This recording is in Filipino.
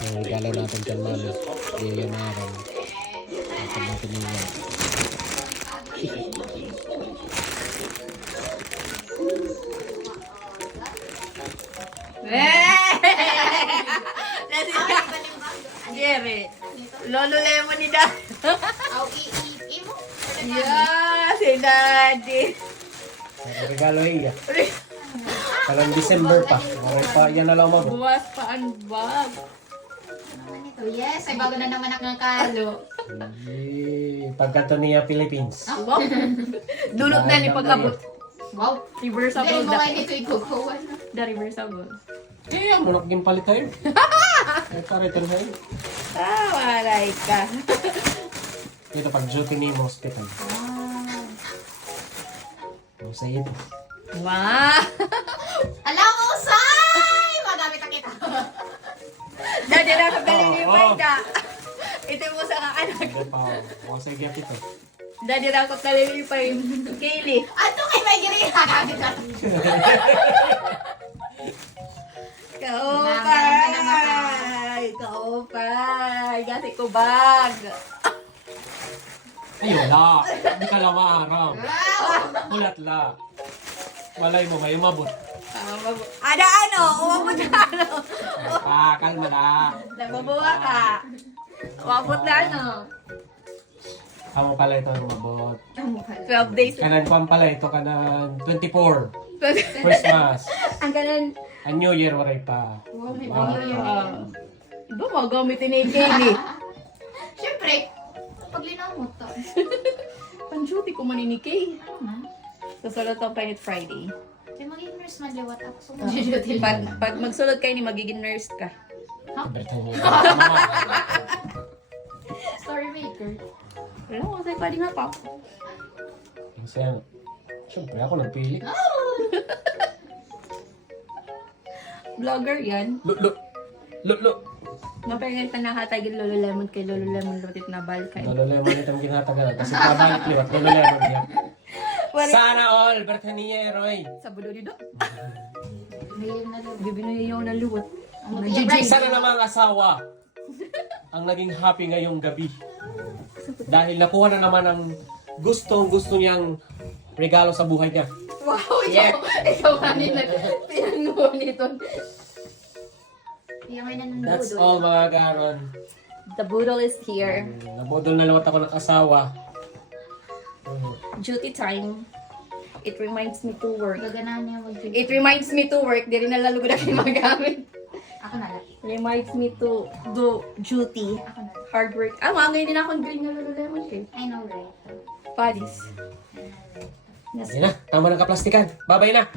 Ang regalo natin kay Mami. Yayamaran. Natin natin yan. Jerry. Lolo Lemon ni Dad. Aw, i mo. Yeah, si Daddy. Ang regalo iya. Parang December pa. Maray pa, yan na lang mabo. Buwas pa ang bag. Ano ito? Yes, ay bago na naman ang kalo. Pagkato niya Philippines. Wow. Dulot na ni pag-abot. Wow. Reversible Dahil mo da. kayo dito ikukuha na. Da reversible. Eh, ang manok din palit tayo. Eh, paritan tayo. Ah, malay ka. Ito pag duty ni mo, hospital. Ang sa ito. Wow. Alam mo, say! Magamit ang kita. Daddy na sa galing ni Oo. Maida. Ito mo sa anak. Ito pa, o sa gap ito. Daddy na ako talili pa yung Kaylee. Ato kay may giri. Magamit ka. Kaupay! Kaupay! Gasi ko bag. Ay, wala. Hindi ka lang maarap. Wow! Ulat la. Malay mo, may mabot. Ada ano? Umabot na ano? Kalma na. Nagbabawa ka. Umabot na ano? Kamo pala ito ang mabot. 12 days. Kanan kwan pala ito, kanan 24. Christmas. Ang ganan. A New Year, waray pa. Wow, may Wow. bagyo yun. Iba magamitin ni Kaylee. Siyempre, paglinaw mo to. Pan-duty ko man ni Kay. Ano man? Susulot ang Planet Friday. Di magiging nurse man liwat ako. So, mag-duty lang. Pag magsulot kayo ni magiging nurse ka. Bertang mo. Story maker. Wala ko sa'yo pwede nga pa. Kasi, siyempre ako nagpili. Vlogger yan. Lo. Mapahingan pa nakatagil Lolo Lemon kay Lolo Lemon lutit na balkay. Lolo Lemon itong ginatagal. Kasi pabalik liwat. Lolo Lemon yan. Sana all. Bertaniero eh. Sa bulo ni Do. Ngayon na lang. Bibinoy yung naluwat. Ano Nag-GG. ba? Sana namang asawa ang naging happy ngayong gabi. Dahil nakuha na naman ang gusto niyang regalo sa buhay niya. Wow, Yeah. ikaw kanina pinanguha nito. Yung may nanunod. That's all mga garon. The boodle is here. Nabudol na lawat ako ng asawa. Duty time. It reminds me to work. Gaganahan niya mag-duty. It reminds me to work. Di rin nalalugod na kayo magamit. Ako na lang. Reminds me to do duty. Ako na lang. Hard work. Ah, mga ngayon din akong green na Lolo Lemon kay. I know, right? Paris. Yan na, tama ng kaplastikan. Babay na.